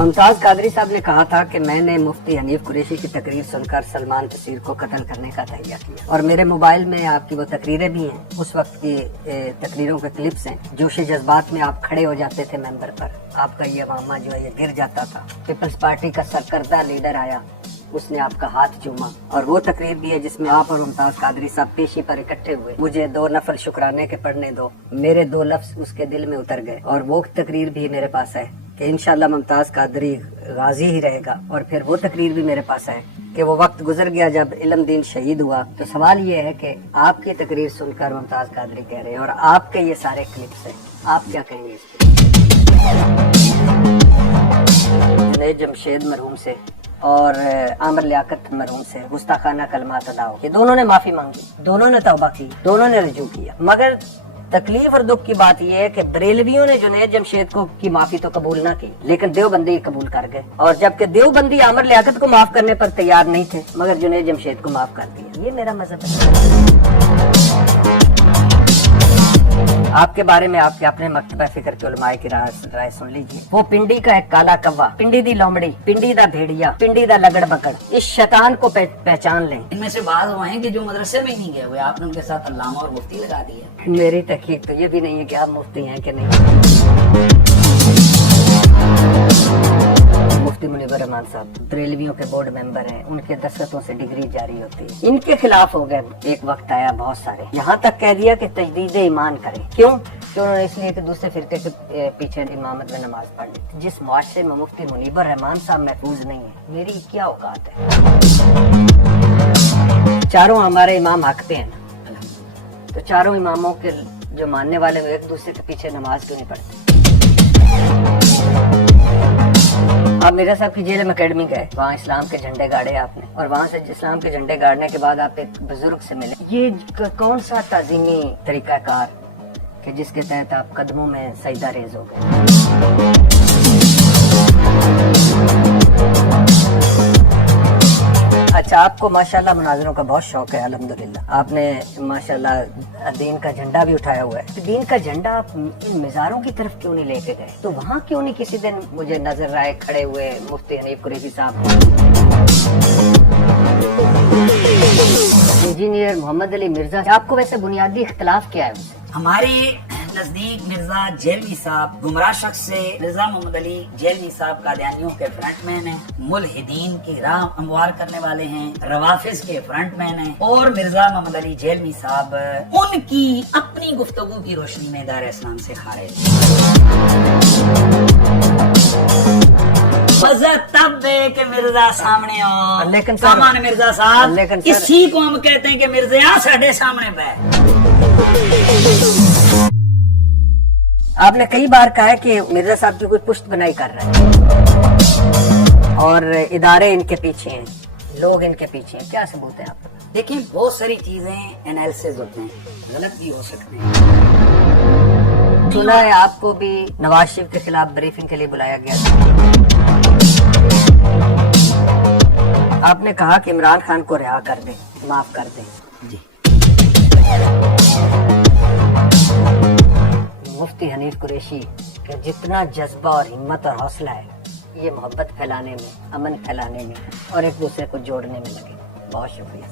मुमताज कादरी साहब ने कहा था कि मैंने मुफ्ती हनीफ कुरैशी की तकरीर सुनकर सलमान तसीर को कत्ल करने का तहैया किया, और मेरे मोबाइल में आपकी वो तकरीरें भी हैं, उस वक्त की तकरीरों के क्लिप्स हैं। जोश जज्बात में आप खड़े हो जाते थे मेंबर पर, आपका ये मामा जो है ये गिर जाता था। पीपल्स पार्टी का सरकर्दा लीडर आया, उसने आपका हाथ चूमा, और वो तकरीर भी है जिसमें आप और मुमताज कादरी साहब पेशी पर इकट्ठे हुए। मुझे 2 नफल शुक्राने के पढ़ने दो, मेरे 2 लफ्ज उसके दिल में उतर गए, और वो तकरीर भी मेरे पास है कि इंशाल्लाह मुमताज कादरी गाजी ही रहेगा। और फिर वो तकरीर भी मेरे पास है कि वो वक्त गुजर गया जब इल्म दीन शहीद हुआ। तो सवाल ये है कि आपकी तकरीर सुनकर मुमताज कादरी कह रहे हैं, और आपके ये सारे क्लिप्स हैं, आप क्या कहेंगे इस पे? जुनैद जमशेद मरहूम से और आमिर लियाकत मरहूम से गुस्ताखाना कलमात अदा हो, ये दोनों ने माफी मांगी, दोनों ने तौबा की, दोनों ने रजू किया। मगर तकलीफ और दुख की बात यह है कि बरेलवियों ने जुनैद जमशेद को की माफी तो कबूल ना की, लेकिन देवबंदी कबूल कर गए। और जबकि देवबंदी आमिर लियाकत को माफ करने पर तैयार नहीं थे, मगर जुनैद जमशेद को माफ कर दिया। ये मेरा मजहब है। आपके बारे में आपके अपने मकतबा फिक्र के उलमाए की राय सुन लीजिए। वो पिंडी का एक काला कव्वा, पिंडी दी लोमड़ी, पिंडी दा भेड़िया, पिंडी दा लगड़ बकड़, इस शैतान को पहचान लें। इनमें से बात वो हैं कि जो मदरसे में ही नहीं गए हुए, आपने उनके साथ अल्लामा और मुफ्ती लगा दिया। मेरी तहकीक तो ये भी नहीं है कि आप मुफ्ती हैं कि नहीं। मुफ्ती मुनीबर रहमान साहब बरेलवियों के बोर्ड मेंबर हैं, उनके दस्तखतों से डिग्री जारी होती है। इनके खिलाफ हो गए, एक वक्त आया बहुत सारे, यहाँ तक कह दिया कि तजदीद ईमान करें। क्यों? उन्होंने इसलिए कि दूसरे फिरके के पीछे इमामत में नमाज पढ़ ली। जिस मुआशरे में मुफ्ती मुनीबर रहमान साहब महफूज नहीं है, मेरी क्या औकात है? चारों हमारे इमाम हक पे हैं ना, तो चारों इमामों के जो मानने वाले एक दूसरे के पीछे नमाज क्यों नहीं पढ़ते? आप मिर्जा साहब की जेल में अकेडमी गए, वहाँ इस्लाम के झंडे गाड़े आपने, और वहाँ से इस्लाम के झंडे गाड़ने के बाद आप एक बुजुर्ग से मिले। ये कौन सा ताजीमी तरीकाकार कि जिसके तहत आप कदमों में सजदा रेज हो गए? अच्छा, आपको माशाल्लाह मुनाजरों का बहुत शौक है, अल्हम्दुलिल्लाह। आपने माशाल्लाह दीन का झंडा भी उठाया हुआ है। तो दीन का झंडा आप इन मज़ारों की तरफ क्यों नहीं लेके गए? तो वहाँ क्यों नहीं किसी दिन मुझे नजर आए खड़े हुए मुफ्ती हनीफ कुरैशी साहब? इंजीनियर मोहम्मद अली मिर्जा, आपको वैसे बुनियादी इख्तिलाफ क्या है उनसे? हमारे नजदीक मिर्जा जेलवी साहब गुमराह शख्स से, मिर्जा मोहम्मद अली जेलवी साहब कादियानियों के फ्रंटमैन हैं, मुल्हिदीन की राह हमवार करने वाले हैं, रवाफिज के फ्रंटमैन हैं, और मिर्जा मोहम्मद अली जेलवी साहब उनकी अपनी गुफ्तगू की रोशनी में दार इस्लाम से खारिज। मजा तब है कि मिर्जा सामने हो, लेकिन सामान मिर्जा साहब, लेकिन इसी को हम कहते हैं कि मिर्जा साढ़े सामने पे। आपने कई बार कहा है कि मिर्जा साहब की कोई पुश्त बनाई कर रहा है और इदारे इनके पीछे हैं, लोग इनके पीछे हैं। क्या सबूत है आप? देखिए, बहुत सारी चीजें एनालिसिस होते हैं, गलत भी हो सकते हैं। सुना है आपको भी नवाज शरीफ के खिलाफ ब्रीफिंग के लिए बुलाया गया था। आपने कहा कि इमरान खान को रिहा कर दें, माफ कर दें। जी। मुफ्ती हनीफ कुरैशी के जितना जज्बा और हिम्मत और हौसला है, ये मोहब्बत फैलाने में, अमन फैलाने में और एक दूसरे को जोड़ने में लगे। बहुत शुक्रिया।